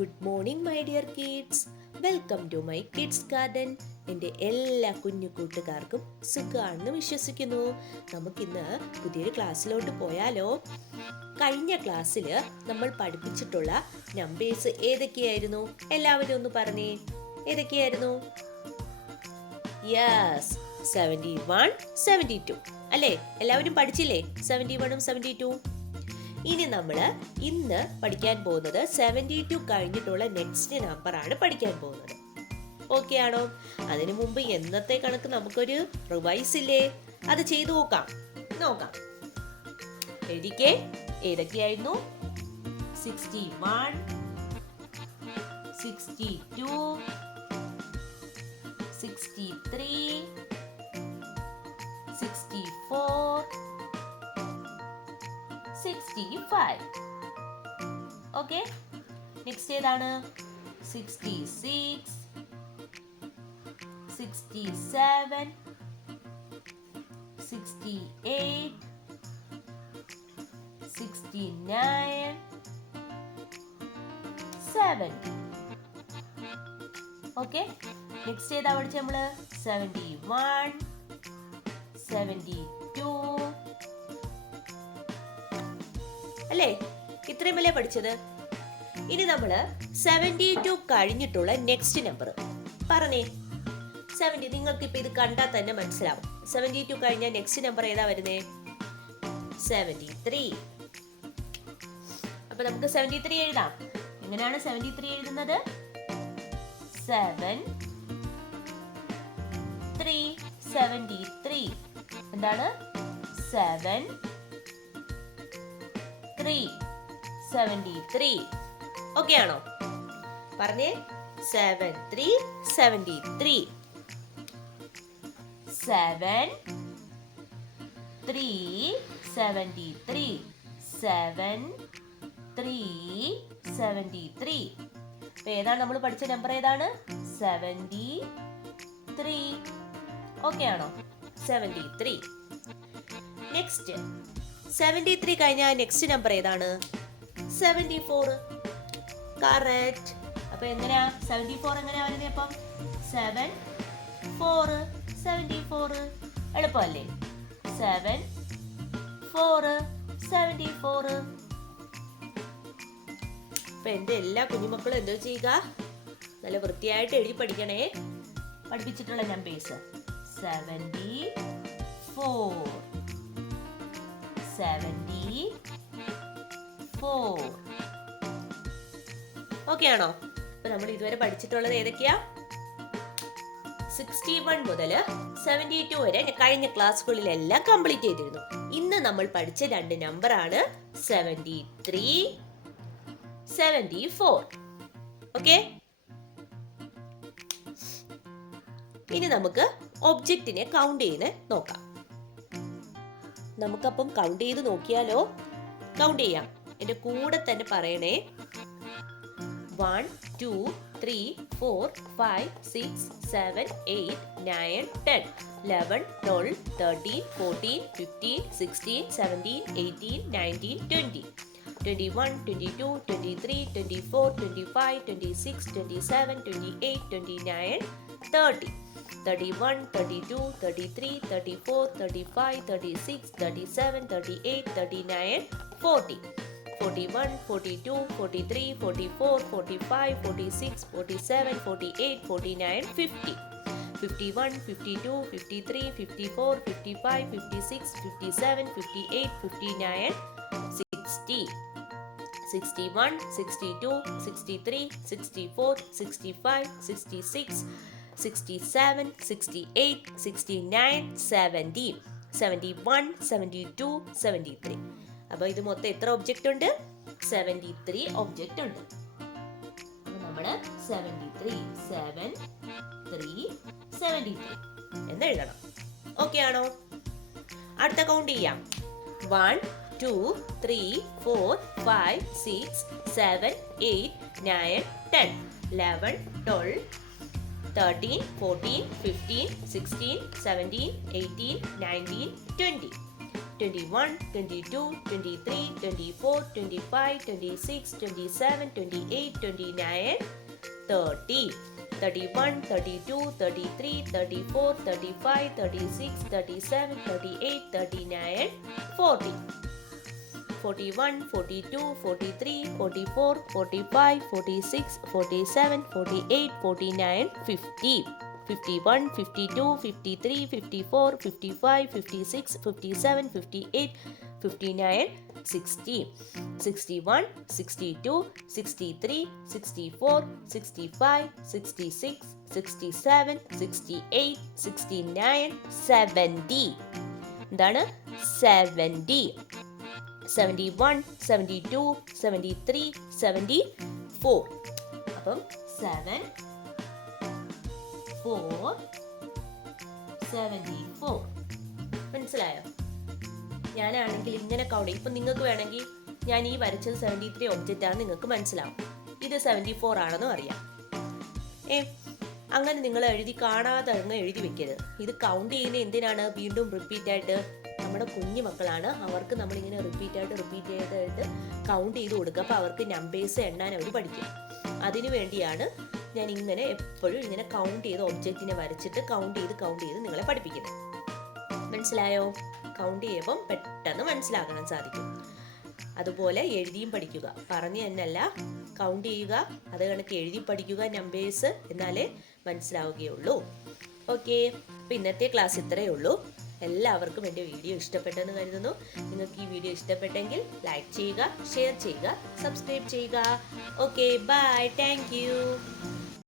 Good morning my dear kids. Welcome to my kids garden. എൻ്റെ എല്ലാ കുഞ്ഞു കൂട്ടുകാർക്കും സുഖമാണെന്ന് വിശ്വസിക്കുന്നു. നമുക്കിന്ന് പുതിയൊരു ക്ലാസ്സിലോട്ട് പോയാലോ? കഴിഞ്ഞ ക്ലാസ്സിൽ നമ്മൾ പഠിപ്പിച്ചിട്ടുള്ള നമ്പേഴ്സ് ഏതൊക്കെയായിരുന്നു? എല്ലാവരും ഒന്ന് പറഞ്ഞേ, ഏതൊക്കെയായിരുന്നു? യെസ്, 71, 72 അല്ലേ? എല്ലാവരും പഠിച്ചില്ലേ 71ഉം 72? ഇനി നമ്മൾ ഇന്ന് പഠിക്കാൻ പോകുന്നത് 72 കഴിഞ്ഞിട്ടുള്ള നെക്സ്റ്റ് നമ്പർ ആണ് പഠിക്കാൻ പോകുന്നത്. ഓക്കെ ആണോ? അതിനു മുമ്പ് എന്നത്തെ കണക്ക് നമുക്കൊരു റിവൈസ് ഇല്ലേ? അത് ചെയ്തു നോക്കാം. എഴുതിക്കേ, ഏതൊക്കെയായിരുന്നു? 61, 62, 63, 64, 65. ഓക്കെ, നെക്സ്റ്റ് ഏതാണ്? 66, 67, 68, 69, 70. ഓക്കെ, നെക്സ്റ്റ് ഏതാ പഠിച്ച നമ്മള്? 71, 72 അല്ലേ? ഇത്രയും അല്ലേ പഠിച്ചത്? ഇനി നമ്മള് 72 കഴിഞ്ഞിട്ടുള്ള നെക്സ്റ്റ് നമ്പർ പറഞ്ഞേ. 70 നിങ്ങൾക്ക് ഇപ്പൊ ഇത് കണ്ടാൽ തന്നെ മനസ്സിലാവും. 72 കഴിഞ്ഞ നെക്സ്റ്റ് നമ്പർ ഏതാ വരുന്നേ? 73. അപ്പൊ നമുക്ക് 73 എഴുതാം. എങ്ങനെയാണ് 73 എഴുതുന്നത്? 7 3 73. എന്താണ്? 7 3 73. ഓക്കെ ആണോ? പറഞ്ഞേ, 7 3 73. 7 3 73. 7 3 73. ഏതാണ് നമ്മൾ പഠിച്ച നമ്പർ? ഏതാണ്? 73. ഓക്കെ ആണോ? 73. നെക്സ്റ്റ് 73 കഴിഞ്ഞാൽ നെക്സ്റ്റ് നമ്പർ ഏതാണ്? 74. കറക്റ്റ്. അപ്പൊ എങ്ങനെയാ 74 എങ്ങനെയാ വരുന്നത്? അപ്പം 7 4 74. എളുപ്പമല്ലേ? 7 4 74. അപ്പൊ എന്റെ എല്ലാ കുഞ്ഞുമക്കളും എന്തോ ചെയ്യുക? നല്ല വൃത്തിയായിട്ട് എഴുതി പഠിക്കണേ. പഠിപ്പിച്ചിട്ടുള്ള നമ്പേഴ്സ് 74, 74. ഓക്കെ ആണോ? അപ്പൊ നമ്മൾ ഇതുവരെ പഠിച്ചിട്ടുള്ളത് ഏതൊക്കെയാ? 61 മുതൽ 72 വരെ കഴിഞ്ഞ ക്ലാസ്സുകളിലെല്ലാം കംപ്ലീറ്റ് ചെയ്തിരുന്നു. ഇന്ന് നമ്മൾ പഠിച്ച രണ്ട് നമ്പർ ആണ് 73, 74. ഓക്കെ, ഇനി നമുക്ക് ഒബ്ജക്റ്റിനെ കൗണ്ട് ചെയ്ത് നോക്കാം. നമുക്കപ്പം കൗണ്ട് ചെയ്ത് നോക്കിയാലോ? കൗണ്ട് ചെയ്യാം. എന്റെ കൂടെ തന്നെ പറയണേ. 1 2 3 4 5 6 7 8 9 10 11 12 13 14 15 16 17 18 19 20 21 22 23 24 25 26 27 28 29 30 31 32 33 34 35 36 37 38 39 40 41 42 43 44 45 46 47 48 49 50 51 52 53 54 55 56 57 58 59 60 61 62 63 64 65 66 67 68 69 70 71 72 73. അപ്പൊ ഇത് മൊത്തം എത്ര ഒബ്ജക്റ്റ് ഉണ്ട്? 73 ഒബ്ജക്റ്റ് ഉണ്ട്. അപ്പൊ നമ്മള് 73 7 3 73 എന്ന് എഴുതണം. ഓക്കെ ആണോ? അടുത്ത കൗണ്ട് ചെയ്യാം. 1 2 3 4 5 6 7 8 9 10 11 12 13 14 15 16 17 18 19 20 21, 22, 23, 24, 25, 26, 27, 28, 29, 30. 31, 32, 33, 34, 35, 36, 37, 38, 39, 40. 41, 42, 43, 44, 45, 46, 47, 48, 49, 50. 51, 52, 53, 54, 55, 56, 57, 58, 59, 60. 61, 62, 63, 64, 65, 66, 67, 68, 69, 70. എന്താണ് 70. 71, 72, 73, 74. അപ്പം 7, 4, 74. മനസ്സിലായോ? ഞാനാണെങ്കിൽ ഇങ്ങനെ കൗണ്ട്. ഇപ്പം നിങ്ങൾക്ക് വേണമെങ്കിൽ ഞാൻ ഈ വരച്ചത് 73 ഒബ്ജക്റ്റ് ആണെന്ന് നിങ്ങൾക്ക് മനസ്സിലാവും. ഇത് 74 ആണെന്നും അറിയാം. അങ്ങനെ നിങ്ങൾ കാണാതെ അങ്ങ് എഴുതി വെക്കരുത്. ഇത് കൗണ്ട് ചെയ്യുന്ന എന്തിനാണ്? വീണ്ടും റിപ്പീറ്റ് ആയിട്ട് നമ്മുടെ കുഞ്ഞു മക്കളാണ്, അവർക്ക് നമ്മളിങ്ങനെ റിപ്പീറ്റ് ആയിട്ട് കൗണ്ട് ചെയ്ത് കൊടുക്കുക. അപ്പോൾ അവർക്ക് നമ്പേഴ്സ് എണ്ണാൻ അവർ പഠിക്കും. അതിനു വേണ്ടിയാണ് ഞാൻ ഇങ്ങനെ എപ്പോഴും ഇങ്ങനെ കൗണ്ട് ചെയ്ത് ഒബ്ജക്റ്റിനെ വരച്ചിട്ട് കൗണ്ട് ചെയ്ത് നിങ്ങളെ പഠിപ്പിക്കുന്നത്. മനസ്സിലായോ? കൗണ്ട് ചെയ്യുമ്പം പെട്ടെന്ന് മനസ്സിലാക്കാൻ സാധിക്കും. അതുപോലെ എഴുതിയും പഠിക്കുക. പറഞ്ഞു തന്നെയല്ല, കൗണ്ട് ചെയ്യുക, അത് കണക്ക് എഴുതി പഠിക്കുക നമ്പേഴ്സ്, എന്നാലേ മനസ്സിലാവുകയുള്ളൂ. ഓക്കെ, അപ്പോൾ ഇന്നത്തെ ക്ലാസ് ഇത്രയേ ഉള്ളൂ. എല്ലാവർക്കും എൻ്റെ വീഡിയോ ഇഷ്ടപ്പെട്ടെന്ന് കരുതുന്നു. നിങ്ങൾക്ക് ഈ വീഡിയോ ഇഷ്ടപ്പെട്ടെങ്കിൽ ലൈക്ക് ചെയ്യുക, ഷെയർ ചെയ്യുക, സബ്സ്ക്രൈബ് ചെയ്യുക. Okay, bye, thank U.